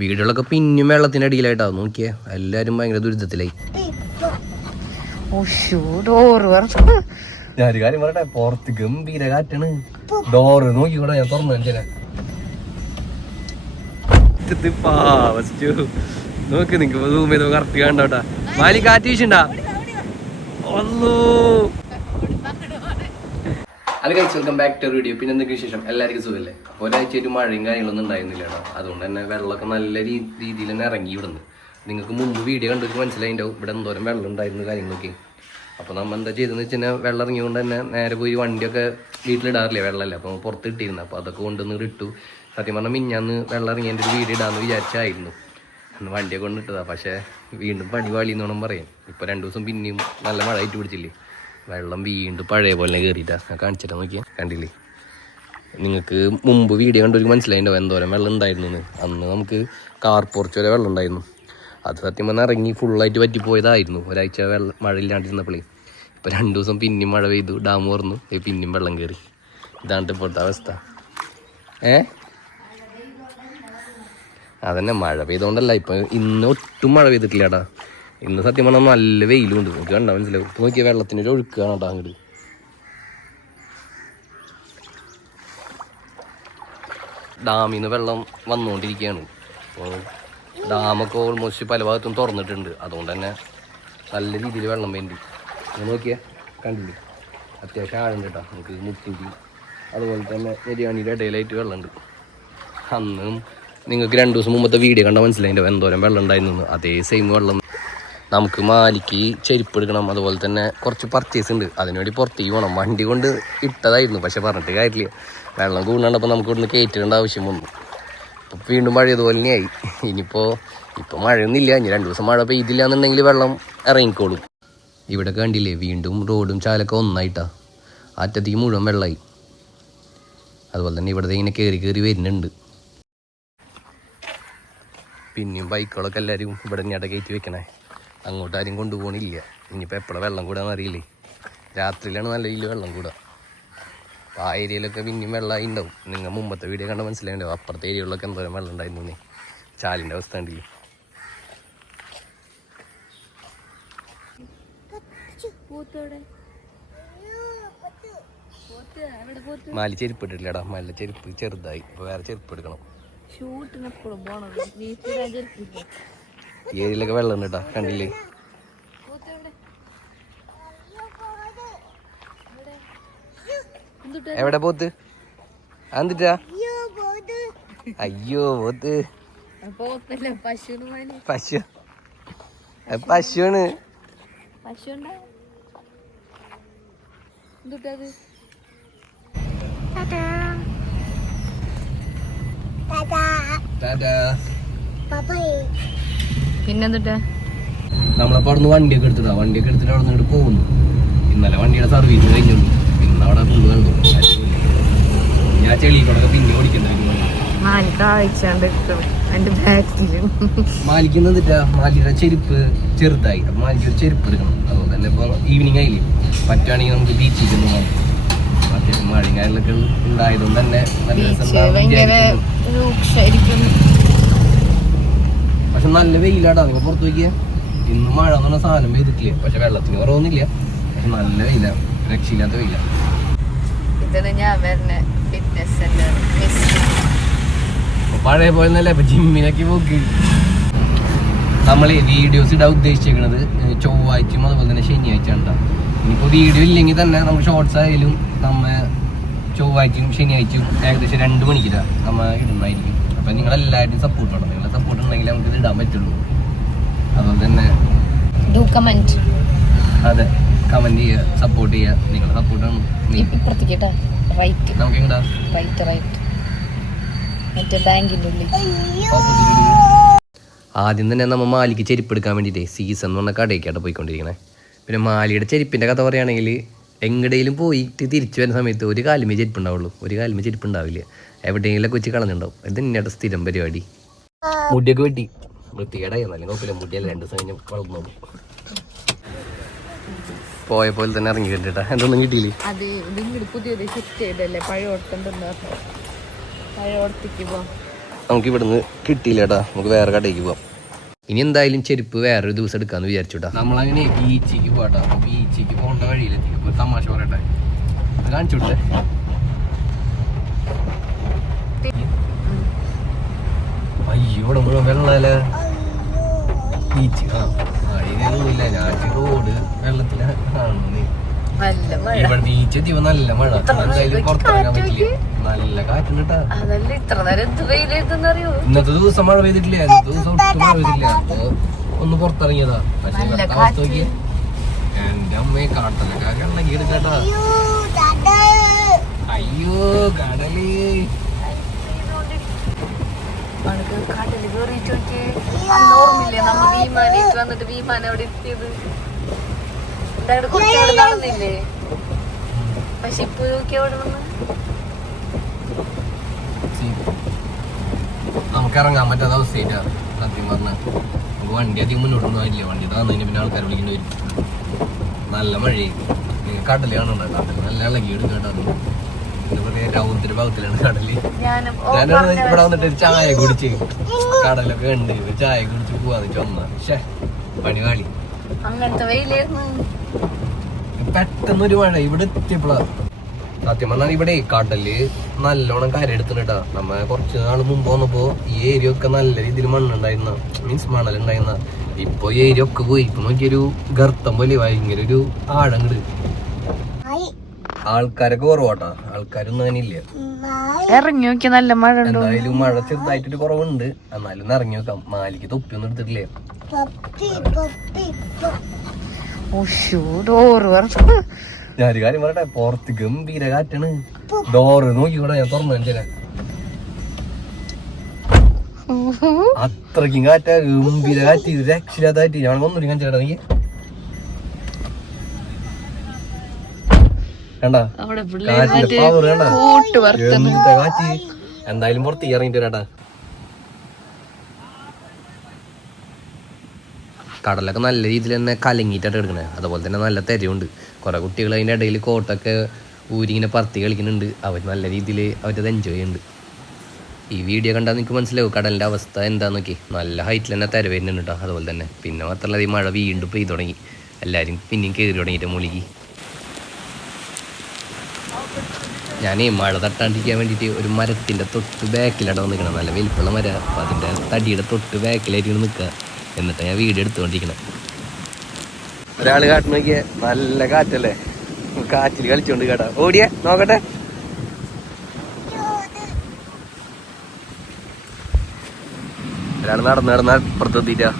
വീടുകളൊക്കെ പിന്നെയും വെള്ളത്തിൻ്റെ അടിയിലായിട്ടാവും. നോക്കിയേ, എല്ലാവരും ഭയങ്കര ദുരിതത്തിലായി. ഞാനൊരു കാര്യം പറയട്ടെ, പുറത്ത് ഗംഭീര കാറ്റാണ്. ഡോറ് നോക്കിക്കൂടെ, ഞാൻ തുറന്നു വെച്ചാ നോക്ക്. നിങ്ങക്ക് സൂം ചെയ്ത് കറക്റ്റ് കണ്ടോട്ടാ. മാലി കാറ്റ് വീശുണ്ടാ. അത് കഴിച്ച് വെൽക്കം ബാക്ക് ടു വീഡിയോ. പിന്നെ എന്തൊക്കെ വിശേഷം? എല്ലാവർക്കും സുഖമല്ലേ? ഒരാഴ്ചയായിട്ട് മഴയും കാര്യങ്ങളൊന്നും ഉണ്ടായിരുന്നില്ല കേട്ടോ. അതുകൊണ്ട് തന്നെ വെള്ളമൊക്കെ നല്ല രീതിയിൽ തന്നെ ഇറങ്ങി ഇവിടുന്ന്. നിങ്ങൾക്ക് മുമ്പ് വീഡിയോ കണ്ടിട്ട് മനസ്സിലായിണ്ടാവും ഇവിടെ എന്തോരം വെള്ളം ഉണ്ടായിരുന്നു കാര്യങ്ങളൊക്കെ. അപ്പോൾ നമ്മൾ എന്താ ചെയ്തതെന്ന് വെച്ച് കഴിഞ്ഞാൽ വെള്ളം ഇറങ്ങിയതുകൊണ്ട് തന്നെ നേരെ പോയി വണ്ടിയൊക്കെ വീട്ടിലിടാറില്ലേ, വെള്ളമല്ല. അപ്പോൾ പുറത്ത് ഇട്ടിരുന്നു. അപ്പോൾ അതൊക്കെ കൊണ്ടുവന്ന് ഇട്ടു. സത്യം പറഞ്ഞാൽ മിഞ്ഞാന്ന് വെള്ളം ഇറങ്ങിയതിൻ്റെ ഒരു വീഡിയോ ഇടാമെന്ന് വിചാരിച്ചായിരുന്നു. അന്ന് വണ്ടിയൊക്കെ കൊണ്ടിട്ടതാണ്. പക്ഷേ വീണ്ടും പണി വാളിയെന്നോണം പറയാം. ഇപ്പോൾ 2 ദിവസം പിന്നെയും നല്ല മഴ ആയിട്ട് പിടിച്ചില്ലേ, വെള്ളം വീണ്ടും പഴയ പോലെ കയറിയിട്ടാണ്. ഞാൻ കാണിച്ചിട്ടാ, നോക്കിയാൽ കണ്ടില്ലേ? നിങ്ങൾക്ക് മുമ്പ് വീഡിയോ കണ്ടൊരു മനസ്സിലായിട്ടുണ്ടാവും എന്തോരം വെള്ളം ഉണ്ടായിരുന്നു എന്ന്. അന്ന് നമുക്ക് കാർ പോർച്ച് വരെ വെള്ളം ഉണ്ടായിരുന്നു. അത് സത്യം പറഞ്ഞാൽ ഇറങ്ങി ഫുള്ളായിട്ട് പറ്റിപ്പോയതായിരുന്നു ഒരാഴ്ച മഴ ഇല്ലാണ്ടിരുന്നപ്പോഴേ. ഇപ്പോൾ 2 ദിവസം പിന്നെയും മഴ പെയ്തു, ഡാം തുറന്നു, പിന്നെയും വെള്ളം കയറി. ഇതാണ് ഇപ്പോഴത്തെ അവസ്ഥ. അതന്നെ, മഴ പെയ്തുകൊണ്ടല്ല. ഇപ്പം ഇന്ന് ഒട്ടും മഴ പെയ്തിട്ടില്ലാട്ടാ. ഇന്ന് സത്യം പറഞ്ഞാൽ നല്ല വെയിലും ഉണ്ട്. നമുക്ക് കണ്ടാൽ മനസ്സിലാവും. ഇപ്പോൾ നോക്കിയാൽ വെള്ളത്തിനൊരു ഒഴുക്കാണ് കേട്ടോ അങ്ങോട്ട്. ഡാമിൽ നിന്ന് വെള്ളം വന്നുകൊണ്ടിരിക്കുകയാണ്. അപ്പോൾ ഡാമൊക്കെ ഓൾമോസ്റ്റ് പല ഭാഗത്തും തുറന്നിട്ടുണ്ട്. അതുകൊണ്ട് തന്നെ നല്ല രീതിയിൽ വെള്ളം വേണ്ടി. അങ്ങനെ നോക്കിയാൽ കണ്ടില്ലേ, അത്യാവശ്യം ആഴുണ്ട് കേട്ടോ. നമുക്ക് മുട്ടിഞ്ചി അതുപോലെ തന്നെ എരിയാണിയുടെ ഇടയിലായിട്ട് വെള്ളമുണ്ട്. അന്നും നിങ്ങൾക്ക് 2 ദിവസം മുമ്പത്തെ വീഡിയോ കണ്ടാൽ മനസ്സിലായിട്ടോ എന്തോരം വെള്ളം ഉണ്ടായിരുന്നു. അതേ സെയിം വെള്ളം. നമുക്ക് മാലിക്ക് ചെരുപ്പ് എടുക്കണം, അതുപോലെ തന്നെ കുറച്ച് പർച്ചേസ് ഉണ്ട്. അതിനുവേണ്ടി പുറത്തേക്ക് പോകണം. വണ്ടി കൊണ്ട് ഇട്ടതായിരുന്നു, പക്ഷെ പറഞ്ഞിട്ട് കാര്യമില്ല. വെള്ളം കൂടുന്നുണ്ടപ്പോൾ നമുക്ക് ഇവിടുന്ന് കയറ്റേണ്ട ആവശ്യം വന്നു. ഇപ്പോൾ വീണ്ടും മഴ ഇതുപോലെ തന്നെയായി. ഇപ്പോൾ മഴയൊന്നുമില്ല. ഇനി 2 ദിവസം മഴ പെയ്തില്ല എന്നുണ്ടെങ്കിൽ വെള്ളം ഇറങ്ങിക്കോളും. ഇവിടെ കണ്ടില്ലേ, വീണ്ടും റോഡും ചാലൊക്കെ ഒന്നായിട്ടാണ്. അറ്റത്തേക്ക് മുഴുവൻ വെള്ളമായി. അതുപോലെ തന്നെ ഇവിടെ ഇങ്ങനെ കയറി വരുന്നുണ്ട്. പിന്നെയും ബൈക്കുകളൊക്കെ എല്ലാവരും ഇവിടെ ഇങ്ങോട്ട് കയറ്റി വെക്കണേ. അങ്ങോട്ട് ആരും കൊണ്ടുപോകണില്ല. ഇനിയിപ്പോൾ എപ്പോഴാണ് വെള്ളം കൂടാന്ന് അറിയില്ലേ. രാത്രിയിലാണ് നല്ല രീതിയിൽ വെള്ളം കൂടുക. അപ്പോൾ ആ ഏരിയയിലൊക്കെ പിന്നെയും വെള്ളമായി ഉണ്ടാവും. നിങ്ങൾ മുമ്പത്തെ വീഡിയോ കണ്ട മനസ്സിലായിട്ടുണ്ടാവും. അപ്പുറത്തെ ഏരിയകളിലൊക്കെ എന്തോരം വെള്ളം ഉണ്ടായിരുന്നു. ചാലിൻ്റെ അവസ്ഥ ഉണ്ടല്ലേ. മാലി ചെരുപ്പ് ഇട്ടിട്ടില്ലടാ. മല്ല ചെരുപ്പ് ചെറുതായി. ഇപ്പോൾ വേറെ ചെരുപ്പ് എടുക്കണം. ഏരിയയിലൊക്കെ വെള്ളം ഉണ്ട് കേട്ടോ, കണ്ടില്ലേ? എവിടെ പോത്ത്? എന്നിട്ടാ അയ്യോ പോത്ത് പശുവാണ്. പിന്നെന്താ നമ്മളപ്പോ അവിടുന്ന് വണ്ടിയൊക്കെ എടുത്തിട്ടാ. വണ്ടിയൊക്കെ എടുത്തിട്ട് അവിടെ നിന്ന് പോകുന്നു. ഇന്നലെ വണ്ടിയുടെ സർവീസ് കഴിഞ്ഞുള്ളൂ. ഇന്ന് അവിടെ ഫുള്ള് കണ്ടു. ഞാൻ ചെളിക്കൊടൊക്കെ പിന്നെ ഓടിക്കണ്ടായിരുന്നു. മാലിക്ക് എന്നിട്ടാ മാലിയുടെ ചെരുപ്പ് ചെറുതായി. അപ്പൊ മാലിക്ക് ഒരു ചെരുപ്പ് എടുക്കണം. അതുകൊണ്ട് തന്നെ ഇപ്പൊ ഈവനിങ് ആയില്ലേ, പറ്റുവാണെങ്കിൽ നമുക്ക് ബീച്ചിൽ പോകാം. അത്യാവശ്യം മഴയും കാര്യങ്ങളൊക്കെ ഉണ്ടായതുകൊണ്ട് തന്നെ നല്ല രസം. പക്ഷെ നല്ല വെയിലാടാ. നിങ്ങൾ പുറത്ത് നോക്കിയാൽ ഇന്ന് മഴ എന്ന് പറഞ്ഞ സാധനം പെയ്തിട്ടില്ല. പക്ഷെ വെള്ളത്തിന് കുറവൊന്നുമില്ല. പക്ഷെ നല്ല വെയില, രക്ഷയില്ലാത്ത വെയില. പഴയ പോലെ നല്ല ഇപ്പൊ ജിമ്മിനൊക്കെ പോക്ക്. നമ്മൾ വീഡിയോസ് ഇടാൻ ഉദ്ദേശിച്ചിരിക്കുന്നത് ചൊവ്വാഴ്ചയും അതുപോലെ തന്നെ ശനിയാഴ്ച ഉണ്ടാവും. ഇനിയിപ്പോൾ വീഡിയോ ഇല്ലെങ്കിൽ തന്നെ നമുക്ക് ഷോർട്സ് ആയാലും നമ്മ ചൊവ്വാഴ്ചയും ശനിയാഴ്ചയും ഏകദേശം 2 മണിക്കിലാണ് നമ്മൾ ഇടുന്നതായിരിക്കും. അപ്പം നിങ്ങളെല്ലാവരും സപ്പോർട്ട് വേണം. നിങ്ങളെ സപ്പോർട്ട് ഉണ്ടെങ്കിൽ നമുക്ക് ഇത് ഇടാൻ പറ്റുള്ളൂ. അതുപോലെ തന്നെ അതെ, കമന്റ് ചെയ്യുക, സപ്പോർട്ട് ചെയ്യുക. നിങ്ങളുടെ സപ്പോർട്ടാണ്. നമുക്ക് എങ്ങടാ ആദ്യം തന്നെ നമ്മൾ മാലിക്ക് ചെരുപ്പ് എടുക്കാൻ വേണ്ടിയിട്ടേ സീസൺ എന്ന് പറഞ്ഞ കടയ്ക്കായിട്ട് പോയിക്കൊണ്ടിരിക്കണേ. പിന്നെ മാലിയുടെ ചെരുപ്പിൻ്റെ കഥ പറയുകയാണെങ്കിൽ എങ്ങടേലും പോയിട്ട് തിരിച്ചു വരുന്ന സമയത്ത് ഒരു കാലുമേ ചെരുപ്പ് ഉണ്ടാവുള്ളൂ. ഒരു കാലുമേ ചെരുപ്പ് ഉണ്ടാവില്ല. എവിടെയെങ്കിലൊക്കെ വെച്ച് കളഞ്ഞിട്ടുണ്ടാവും. ഇത് തന്നെയാണ് സ്ഥിരം പരിപാടി. മുടിയൊക്കെ വെട്ടി വൃത്തികേടായി. എന്നാലും കുഴപ്പമില്ല. മുടിയല്ല 2 ദിവസം കഴിഞ്ഞ് വളർന്നു പോയ പോലെ തന്നെ ഇറങ്ങി കണ്ടിട്ടാ. എന്തൊന്നും കിട്ടിയില്ലേ? നമുക്ക് ഇവിടുന്ന് കിട്ടിയില്ല കേട്ടാ, നമുക്ക് വേറെ കടയിലേക്ക് പോവാം. ഇനി എന്തായാലും ചെരുപ്പ് വേറൊരു ദിവസം എടുക്കാന്ന് വിചാരിച്ചുട്ടാ. നമ്മളങ്ങനെ ബീച്ചിക്ക് പോകട്ടാ. അപ്പൊ ബീച്ചിക്ക് പോകേണ്ട വഴിയിലെത്തി. ഒരു തമാശ പറയട്ടെ, കാണിച്ചോട്ടെ. അയ്യോ ഇവിടെ മുഴുവൻ വെള്ളല്ലേ ബീച്ച്. മഴയൊന്നുമില്ല, ഞാൻ റോഡ് വെള്ളത്തില് കാണുന്നു. ഇവിടെ ബീച്ച് എത്തിയപ്പോ നല്ല മഴ, എന്തായാലും പുറത്തിറങ്ങാൻ പറ്റില്ല. നല്ല കാറ്റുണ്ട് കേട്ടാ. ഇന്നത്തെ ദിവസം മഴ പെയ്തിട്ടില്ല, ഇന്നത്തെ ദിവസം ഒട്ടും മഴ പെയ്തിട്ടില്ല. അപ്പൊ ഒന്ന് പുറത്തിറങ്ങിയതാ. പക്ഷെ ഇവിടുത്തെ അവസ്ഥ നോക്കിയേ, എന്റെ അമ്മയെ കാട്ടലൊക്കെ കണ്ണകി എടുക്കട്ടാ. അയ്യോ കടല്. ഓർമ്മയില്ലേ നമ്മ വിമാനത്തിൽ വന്നിട്ട് വിമാനം അവിടെ എത്തിയത്? കുറച്ചുകൂടെ നടന്നില്ലേ? പക്ഷെ ഇപ്പൊ അവിടെ വന്ന് നമുക്ക് ഇറങ്ങാൻ പറ്റാത്ത അവസ്ഥയായിട്ടാ സത്യം പറഞ്ഞ. നമുക്ക് വണ്ടി അധികം മുന്നോട്ടൊന്നും ആയില്ല. വണ്ടി താന്നതിന് പിന്നെ ആൾക്കാർ വിളിക്കേണ്ടി വരും. നല്ല മഴയായി. കടല് കാണണ്ട, കടല് നല്ല ഇളകി എടുക്കട്ടോ. എന്താ പറയാ, രൗദ്ര ഭാഗത്തിലാണ് കടല്. ഞാനവിടെ ഇവിടെ വന്നിട്ട് ഒരു ചായ കുടിച്ച്, കടലൊക്കെ ഉണ്ട്, ഒരു ചായ കുടിച്ച് പോവാന്ന് ചൊന്ന. പക്ഷേ പണി കാളി. അങ്ങനത്തെ വെയിലായിരുന്നു. പെട്ടെന്നൊരു മഴ ഇവിടെ എത്തിയപ്പോഴാ. സത്യം പറഞ്ഞാൽ ഇവിടെ കടല് നല്ലോണം കരയെടുത്തിട്ടാ. നമ്മ കുറച്ച് നാൾ മുമ്പ് വന്നപ്പോ ഈ ഏരിയ ഒക്കെ നല്ല രീതിയിൽ മണ്ണുണ്ടായിരുന്ന, മീൻസ് മണലുണ്ടായിരുന്ന. ഇപ്പൊ ഈ ഏരിയ ഒക്കെ പോയി. ഇപ്പൊ നോക്കിയൊരു ഗർത്തം പോലെ ഭയങ്കര ഒരു ആഴങ്ങട്. ആൾക്കാരൊക്കെ കുറവാട്ടാ, ആൾക്കാരൊന്നും അങ്ങനെ ഇല്ല. ഇറങ്ങി നോക്കിയ നല്ല മഴ. എന്തായാലും മഴ ചെറുതായിട്ടൊരു കുറവുണ്ട്. എന്നാലും ഇറങ്ങി നോക്കാം. മാലിക്ക് തൊപ്പിയൊന്നും എടുത്തിട്ടില്ലേ? ഞാനൊരു കാര്യം പറയട്ടെ, പുറത്ത് ഗംഭീര കാറ്റാണ്. ഡോറ് നോക്കിക്കൂടെ, ഞാൻ തുറന്നു കാണിച്ചാ. അത്രയ്ക്കും കാറ്റാ, ഗംഭീര കാറ്റ്, രക്ഷയില്ലാത്തായിട്ട്. ഞാൻ ഒന്നുകൂടി കാണിച്ചാ നീ കണ്ടാ കാറ്റിന്റെ പവർ കണ്ടാ, എന്താ കാറ്റ്. എന്തായാലും പുറത്തേക്ക് ഇറങ്ങിട്ട് വരാട്ടാ. കടലൊക്കെ നല്ല രീതിയിൽ തന്നെ കലങ്ങിയിട്ടാണ് എടുക്കണേ. അതുപോലെ തന്നെ നല്ല തെരയുണ്ട്. കുറേ കുട്ടികൾ അതിൻ്റെ ഇടയിൽ കോട്ടൊക്കെ ഊരിങ്ങനെ പറത്തി കളിക്കുന്നുണ്ട്. അവർ നല്ല രീതിയിൽ അവരത് എൻജോയ് ചെയ്യുന്നുണ്ട്. ഈ വീഡിയോ കണ്ടാൽ നിങ്ങൾക്ക് മനസ്സിലാവും കടലിൻ്റെ അവസ്ഥ എന്താണെന്ന് നോക്കി. നല്ല ഹൈറ്റിൽ തന്നെ തെര വരുന്നുണ്ട് കേട്ടോ. അതുപോലെ തന്നെ പിന്നെ മാത്രമല്ല ഈ മഴ വീണ്ടും പെയ്തു തുടങ്ങി. എല്ലാവരും പിന്നെയും കയറി തുടങ്ങിയിട്ട് മുകളിലേക്ക്. ഞാൻ മഴ തട്ടാണ്ടിരിക്കാൻ വേണ്ടിയിട്ട് ഒരു മരത്തിൻ്റെ തൊട്ട് ബാക്കിലാണ് നിൽക്കണം. നല്ല വലിപ്പുള്ള മരം. അപ്പോൾ അതിൻ്റെ തടിയുടെ തൊട്ട് ബാക്കിലായിട്ട് നിൽക്കുക. എന്നിട്ട് ഞാൻ വീഡിയോ എടുത്തുകൊണ്ടിരിക്കണം. ഒരാൾ കാട്ടു നോക്കിയേ, നല്ല കാറ്റല്ലേ, കാറ്റിൽ കളിച്ചോണ്ട് കേട്ടാ. ഓടിയേ നോക്കട്ടെ. ഒരാൾ നടന്ന് അപ്പുറത്തെത്തിട്ടാ.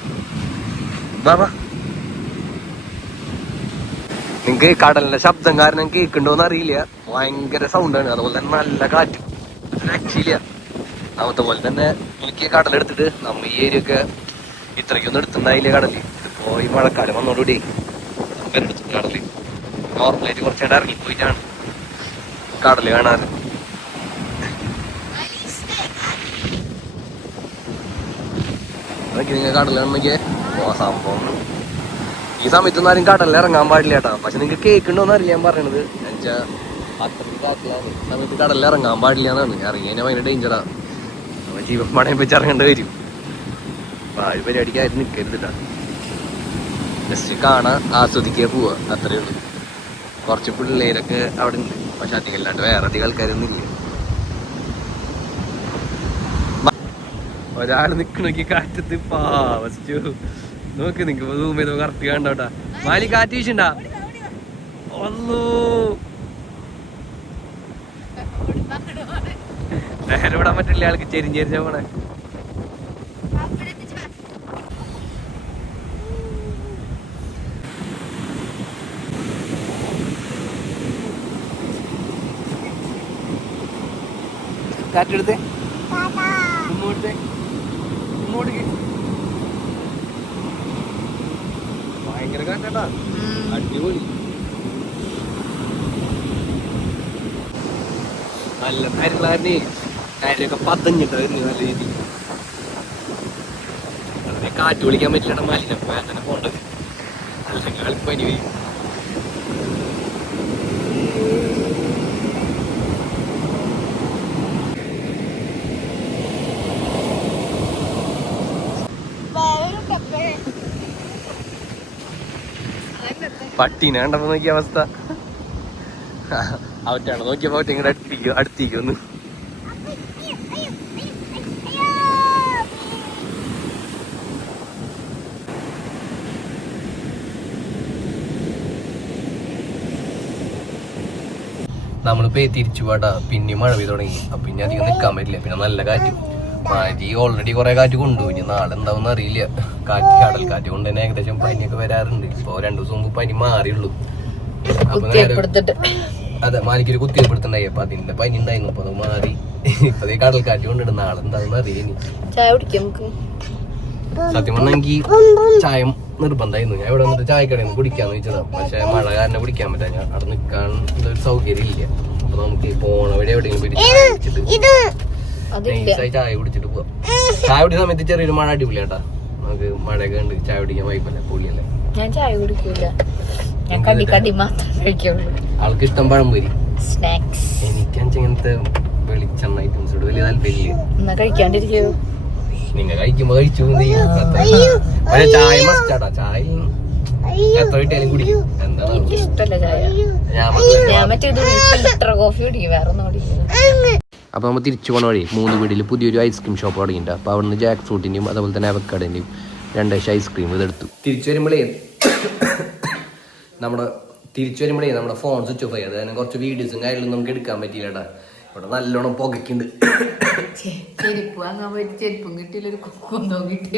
നിങ്ങക്ക് കടലിന്റെ ശബ്ദം കാരണം കേൾക്കണ്ടോന്ന് അറിയില്ല. ഭയങ്കര സൗണ്ടാണ്. അതുപോലെ തന്നെ നല്ല കാറ്റ്, രക്ഷയില്ല. അതുപോലെ തന്നെ എനിക്ക് കടലെടുത്തിട്ട് നമ്മ ഈ ഏരിയ ഒക്കെ ഇത്രയ്ക്കൊന്നും എടുത്തുണ്ടായില്ലേ കടല്. ഇപ്പോ ഈ മഴക്കാലം വന്നോടുകൂടി കടല് നോർമലായിട്ട് കുറച്ചായിട്ട് ഇറങ്ങിപ്പോയിട്ടാണ് കടല് കാണാറ്. അതൊക്കെ നിങ്ങൾ കടൽ കാണണമെങ്കിൽ സംഭവം ഈ സമയത്തൊന്നും ആരും കടലിൽ ഇറങ്ങാൻ പാടില്ല കേട്ടോ. പക്ഷെ നിങ്ങൾക്ക് കേൾക്കണ്ടോന്ന് അറിയാൻ പറയണത്. എന്നുവെച്ചാൽ അത്രയും കാറ്റിലാണ് സമയത്ത് കടലിൽ ഇറങ്ങാൻ പാടില്ല എന്നാണ്. ഇറങ്ങി കഴിഞ്ഞാൽ ഭയങ്കര ഡേഞ്ചറാ. അപ്പൊ ജീവൻ പണയം വെച്ച് ഇറങ്ങേണ്ടി വരും. ആ ഒരു പരിപാടിക്ക് ആരും നിൽക്കരുതിട്ടാ. ജസ്റ്റ് കാണാൻ ആസ്വദിക്കുക പോവുക, അത്രയേ ഉള്ളൂ. കുറച്ച് പിള്ളേരൊക്കെ അവിടെ ഉണ്ട്. പക്ഷെ അധികം അല്ലാണ്ട് വേറെ അധികം ആൾക്കാരൊന്നും ഇല്ല. ഒരാൾ നിക്കണോക്കി കാറ്റത്ത് പാവച്ചു നോക്ക്. നിങ്ങക്ക് റൂം ചെയ്തോ കറക്റ്റ് കണ്ടോട്ടാ. മാലി കാറ്റ് വീശുണ്ടാ ഒന്നു നേരെ വിടാൻ പറ്റില്ല. ആൾക്ക് ചെരിഞ്ഞെരിഞ്ഞ പോണേ. കാറ്റെടുത്തേ ഇങ്ങോട്ടേ ഇങ്ങോട്ട് ഭയങ്കര കാറ്റാ. അടിപൊളി. നല്ല കാര്യങ്ങളായിരുന്നേ. കാര്യമൊക്കെ പതഞ്ഞിട്ട് വരുന്നു നല്ല രീതി. കാറ്റ് വിളിക്കാൻ പറ്റില്ല. മാലിന്യം വേദന പോണ്ടത്. അല്ലെങ്കിൽ ആൾക്ക് പനി വരും. പട്ടീനെ കണ്ടപ്പോ നോക്കിയ അവസ്ഥ. അവറ്റാണ് നോക്കിയപ്പോ അവറ്റ ഇങ്ങോട്ട് അടുത്തേക്കൊന്ന്. നമ്മളിപ്പോ തിരിച്ചു പോട്ടാ. പിന്നെ മഴ പെയ്ത് തുടങ്ങി. അപ്പൊ പിന്നെ അധികം നിക്കാൻ പറ്റില്ല. പിന്നെ നല്ല കാറ്റ്. മാറ്റി ഓൾറെഡി കുറെ കാറ്റ് കൊണ്ടുപോയി. ഇനി നാളെ എന്താവുന്ന അറിയില്ല. കാറ്റ് കടൽ കാറ്റ് കൊണ്ട് തന്നെ ഏകദേശം പനിയൊക്കെ വരാറുണ്ട്. ഇപ്പൊ 2 ദിവസം മുമ്പ് പനി മാറിയുള്ളൂ. അതെ, മാലിക്കൊരു കുത്തിവെപ്പെടുത്തുണ്ടായി. അപ്പൊ അതിന്റെ പനി ഉണ്ടായിരുന്നു. അപ്പൊ അത് മാറി. ഇപ്പൊ കടൽ കാറ്റ് കൊണ്ടിട്ട് നാളെ എന്താവുന്ന അറിയില്ല. ചായ കുടിക്കാം. സത്യം പറഞ്ഞാൽ എനിക്ക് ചായ നിർബന്ധമായിരുന്നു. ഞാൻ ഇവിടെ വന്നിട്ട് ചായക്കടയിൽ നിന്ന് കുടിക്കാന്ന് വെച്ചതാ. പക്ഷെ മഴ കാരണം കുടിക്കാൻ പറ്റാ. ഞാൻ അവിടെ നിൽക്കാൻ ഒരു സൗകര്യം ഇല്ല. അപ്പൊ നമുക്ക് പോണ വഴി എവിടെയെങ്കിലും പോയിട്ട് ചായ കുടിച്ചിട്ട് പോവാം. ചായ കുടിക്കുന്ന സമയത്ത് ചെറിയൊരു മഴ അടിപൊളിയാട്ടാ. നമുക്ക് മഴയൊക്കെ ഉണ്ട്. ചായ കുടിക്കാൻ വൈപ്പല്ലേ, പൊളിയല്ലേ. ഞാൻ ചായ കുടിക്കൂല. ഞാൻ കടി മാത്രം കഴിക്കുള്ളൂ. ആൾക്ക് ഇഷ്ടം പഴംപൊരി, സ്നാക്സ്. എനിക്ക് ഇങ്ങനത്തെ വെളിച്ചെണ്ണ ഐറ്റംസ് വലിയ താല്പര്യം. എന്നാ കഴിക്കാണ്ടിരിക്കോ? നിങ്ങ കഴിക്കുമ്പോ കഴിച്ചു. പക്ഷെ ചായ മസ്റ്റാടാ. ചായ എത്ര കിട്ടിയാലും കുടിക്കും. എന്താണ് ഇഷ്ടല്ല ചായ. ഞാൻ മറ്റേ ഫിൽറ്റർ കോഫി കുടിക്കും, വേറെ ഒന്നും കുടിക്കില്ല. അപ്പോൾ നമ്മൾ തിരിച്ചു പോകണ വഴി 3 വീടിൽ പുതിയൊരു ഐസ്ക്രീം ഷോപ്പ് തുടങ്ങിയിട്ടുണ്ട്. അപ്പോൾ അവിടെ നിന്ന് ജാക്ക് ഫ്രൂട്ടിൻ്റെയും അതുപോലെ തന്നെ അവക്കാടിൻ്റെയും 2 ഐസ്ക്രീം ഇതെടുത്തു. തിരിച്ചു വരുമ്പോഴേ നമ്മുടെ ഫോൺ സ്വിച്ച് ഓഫ് ആയി. അത് കാരണം കുറച്ച് വീഡിയോസും കാര്യങ്ങളും നമുക്ക് എടുക്കാൻ പറ്റിയില്ല കേട്ടാ. ഇവിടെ നല്ലോണം പുകയ്ക്കുണ്ട്.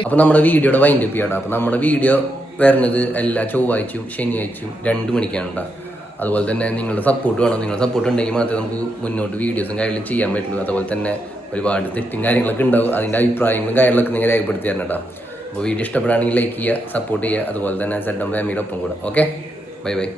അപ്പൊ നമ്മുടെ വീഡിയോയുടെ വൈൻഡ് അപ്പ് ചെയ്യണം. അപ്പൊ നമ്മുടെ വീഡിയോ വരുന്നത് എല്ലാ ചൊവ്വാഴ്ചയും ശനിയാഴ്ചയും 2 മണിക്കാണ് കേട്ടോ. അതുപോലെ തന്നെ നിങ്ങളുടെ സപ്പോർട്ട് വേണം. നിങ്ങളുടെ സപ്പോർട്ട് ഉണ്ടെങ്കിൽ മാത്രമേ നമുക്ക് മുന്നോട്ട് വീഡിയോസും കാര്യങ്ങളും ചെയ്യാൻ പറ്റുള്ളൂ. അതുപോലെ തന്നെ ഒരുപാട് തെറ്റും കാര്യങ്ങളൊക്കെ ഉണ്ടാവും. അതിൻ്റെ അഭിപ്രായങ്ങളും കാര്യങ്ങളൊക്കെ നിങ്ങൾ രേഖപ്പെടുത്തി തരണം കേട്ടോ. അപ്പോൾ വീഡിയോ ഇഷ്ടപ്പെടുകയാണെങ്കിൽ ലൈക്ക് ചെയ്യുക, സപ്പോർട്ട് ചെയ്യുക. അതുപോലെ തന്നെ ZM ഫാമിലിയുടെ ഒപ്പം കൂടെ. Okay, bye bye.